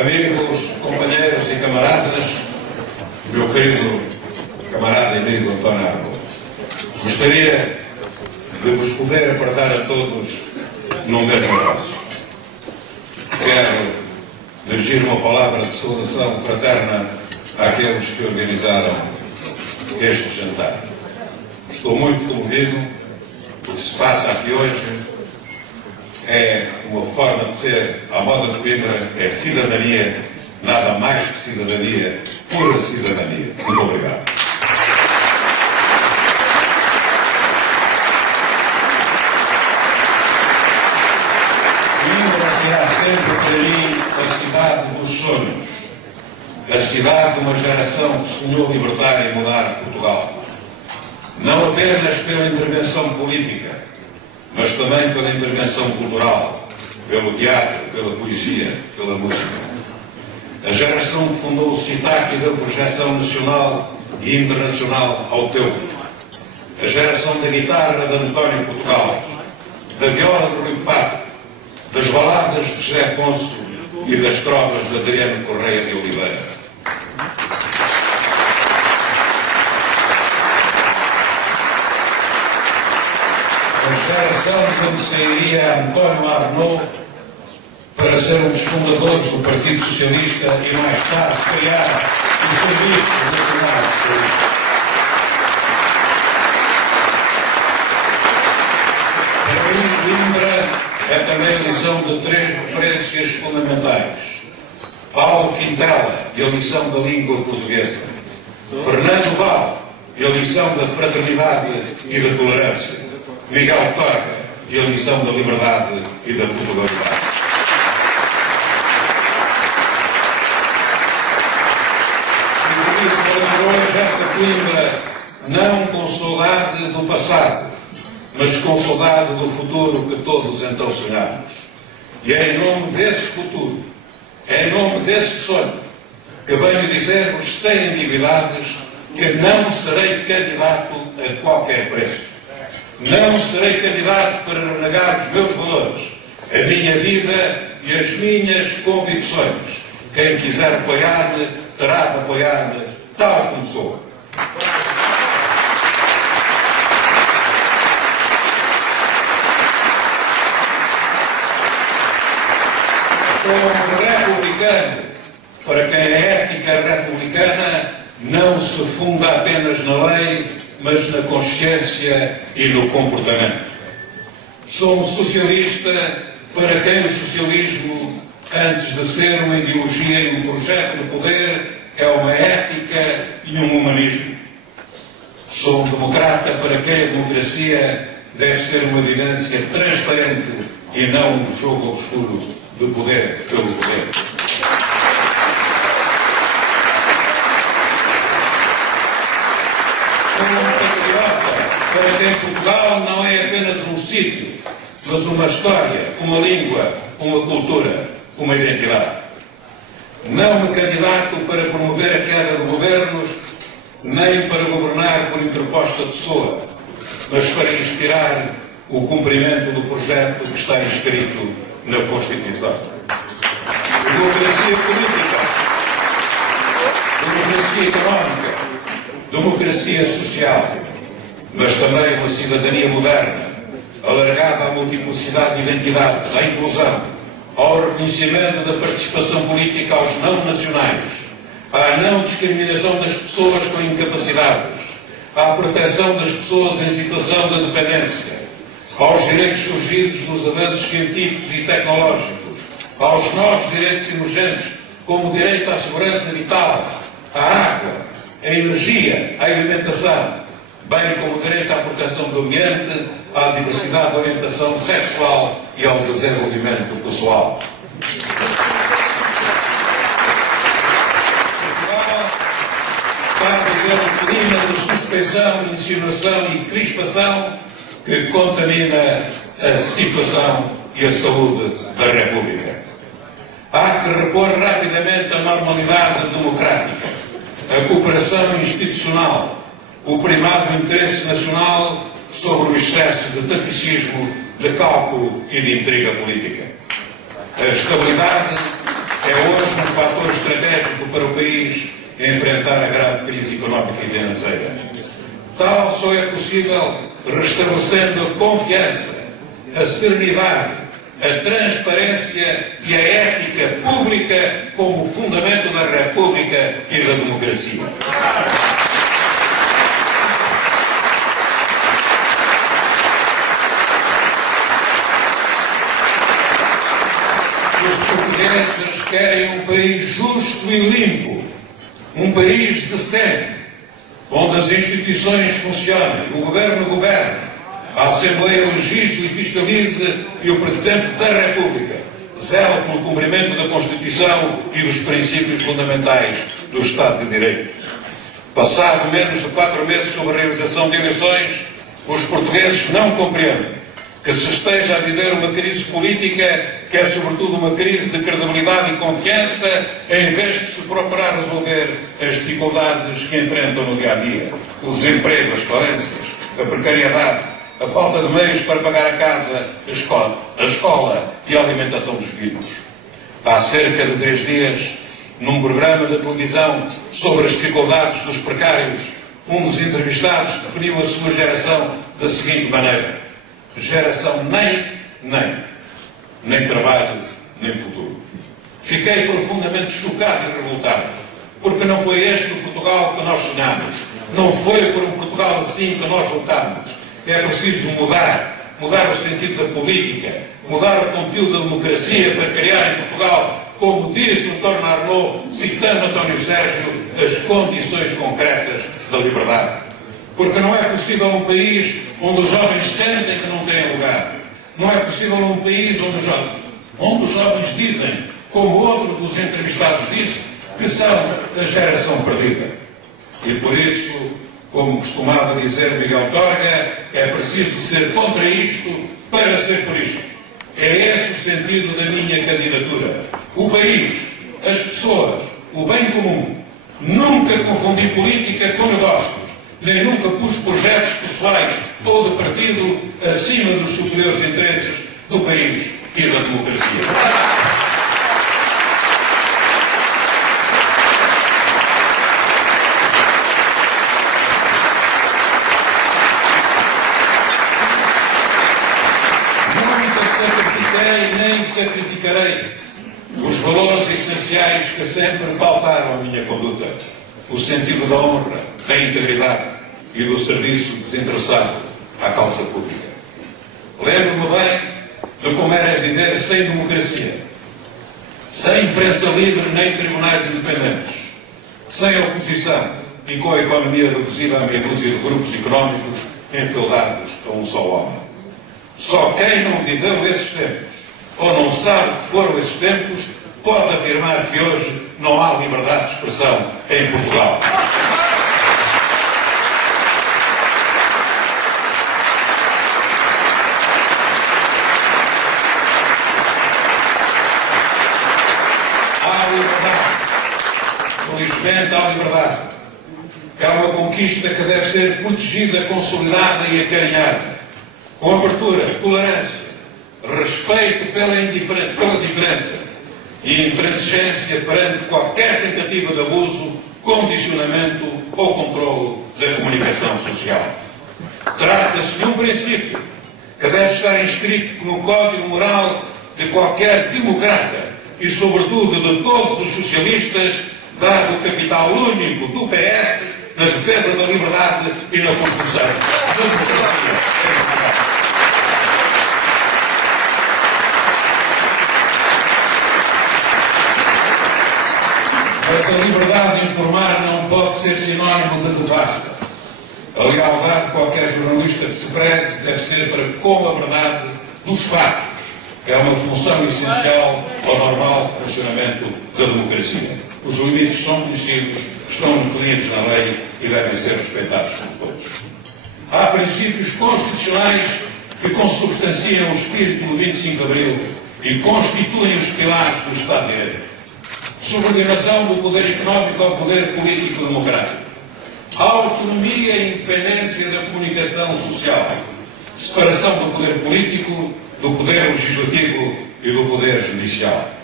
amigos, companheiros e camaradas, meu querido camarada e amigo António Argo, gostaria de vos poder apertar a todos num mesmo abraço. Quero dirigir uma palavra de saudação fraterna àqueles que organizaram este jantar. Estou muito comovido. O que se passa aqui hoje é uma forma de ser à moda de Coimbra, é cidadania, nada mais que cidadania, pura cidadania. Muito obrigado. Coimbra será sempre para mim a cidade dos sonhos, a cidade de uma geração que sonhou libertar e mudar Portugal. Não apenas pela intervenção política, mas também pela intervenção cultural, pelo teatro, pela poesia, pela música. A geração que fundou o CITAC e deu projeção nacional e internacional ao teu. A geração da guitarra de António Portugal, da viola de Rui Pato, das baladas de José Afonso e das trovas de Adriano Correia de Oliveira. A geração de onde sairia António Arnaud para ser um dos fundadores do Partido Socialista e mais tarde criar o Serviço Nacional de Saúde. Para mim, Coimbra é também a lição de três referências fundamentais. Paulo Quintela e a lição da língua portuguesa. Fernando Val e a lição da fraternidade e da tolerância. Miguel Torga e a lição da liberdade e da Portugalidade. E por isso lembrou essa Coimbra não com saudade do passado, mas com saudade do futuro que todos então sonhamos. E é em nome desse futuro, é em nome desse sonho, que venho dizer-vos sem ambiguidades que não serei candidato a qualquer preço. Não serei candidato para renegar os meus valores, a minha vida e as minhas convicções. Quem quiser apoiar-me, terá de apoiar-me tal como sou. Sou um republicano. Para quem é ética republicana, não se funda apenas na lei, mas na consciência e no comportamento. Sou um socialista para quem o socialismo, antes de ser uma ideologia e um projeto de poder, é uma ética e um humanismo. Sou um democrata para quem a democracia deve ser uma evidência transparente e não um jogo obscuro de poder pelo poder. Sou um patriota para quem Portugal não é apenas um sítio, mas uma história, uma língua, uma cultura, uma identidade. Não me candidato para promover a queda de governos, nem para governar por interposta pessoa, mas para inspirar o cumprimento do projeto que está inscrito na Constituição. Democracia política, democracia económica, democracia social, mas também uma cidadania moderna, alargada à multiplicidade de identidades, à inclusão, ao reconhecimento da participação política aos não nacionais, à não discriminação das pessoas com incapacidades, à proteção das pessoas em situação de dependência, aos direitos surgidos dos avanços científicos e tecnológicos, aos novos direitos emergentes, como o direito à segurança vital, à água, à energia, à alimentação, bem como o direito à proteção do ambiente, à diversidade de orientação sexual e ao desenvolvimento pessoal. Portugal está a viver um clima de suspeição, insinuação e crispação que contamina a situação e a saúde da República. Há que repor rapidamente a normalidade democrática, a cooperação institucional, o primado do interesse nacional sobre o excesso de taticismo, de cálculo e de intriga política. A estabilidade é hoje um para o país enfrentar a grave crise económica e financeira. Tal só é possível restabelecendo a confiança, a serenidade, a transparência e a ética pública como fundamento da República e da democracia. Os portugueses querem um país justo e limpo, um país decente, onde as instituições funcionem, o governo governe, a Assembleia legisle e fiscalize e o Presidente da República zela pelo cumprimento da Constituição e dos princípios fundamentais do Estado de Direito. Passado menos de 4 meses sobre a realização de eleições, os portugueses não compreendem que se esteja a viver uma crise política que é sobretudo uma crise de credibilidade e confiança, em vez de se procurar resolver as dificuldades que enfrentam no dia-a-dia. O desemprego, as falências, a precariedade, a falta de meios para pagar a casa, a escola e a alimentação dos filhos. Há cerca de 3 dias, num programa de televisão sobre as dificuldades dos precários, um dos entrevistados definiu a sua geração da seguinte maneira: geração nem trabalho, nem futuro. Fiquei profundamente chocado e revoltado, porque não foi este o Portugal que nós sonhámos. Não foi por um Portugal assim que nós lutámos. É preciso mudar o sentido da política, mudar o conteúdo da democracia para criar em Portugal, como disse o Dr. Arnaud, citando António Sérgio, as condições concretas da liberdade. Porque não é possível um país onde os jovens sentem que não têm lugar. Não é possível um país onde os jovens dizem, como outro dos entrevistados disse, que são a geração perdida. E por isso, como costumava dizer Miguel Torga, é preciso ser contra isto para ser por isto. É esse o sentido da minha candidatura. O país, as pessoas, o bem comum. Nunca confundi política com negócios. Nem nunca pus projetos pessoais ou de partido acima dos superiores interesses do país e da democracia. Nunca sacrifiquei nem sacrificarei os valores essenciais que sempre pautaram a minha conduta. O sentido da honra, da integridade e do serviço desinteressado à causa pública. Lembro-me bem de como era viver sem democracia, sem imprensa livre nem tribunais independentes, sem oposição e com a economia reduzida a meia dúzia de grupos económicos enfildados a um só homem. Só quem não viveu esses tempos, ou não sabe que foram esses tempos, pode afirmar que hoje não há liberdade de expressão em Portugal. Há liberdade. Felizmente há liberdade. É uma conquista que deve ser protegida, consolidada e acarinhada, com abertura, tolerância, respeito pela diferença e intransigência perante qualquer tentativa de abuso, condicionamento ou controle da comunicação social. Trata-se de um princípio que deve estar inscrito no código moral de qualquer democrata e, sobretudo, de todos os socialistas, dado o capital único do PS na defesa da liberdade e na construção da democracia. Mas a liberdade de informar não pode ser sinónimo de devassa. A lealdade de qualquer jornalista que se preze deve ser para com a verdade dos fatos. É uma função essencial ao normal funcionamento da democracia. Os limites são conhecidos, estão definidos na lei e devem ser respeitados por todos. Há princípios constitucionais que consubstanciam o espírito do 25 de Abril e constituem os pilares do Estado de Direito. Subordinação do poder económico ao poder político democrático. Autonomia e independência da comunicação social. Separação do poder político, do poder legislativo e do poder judicial.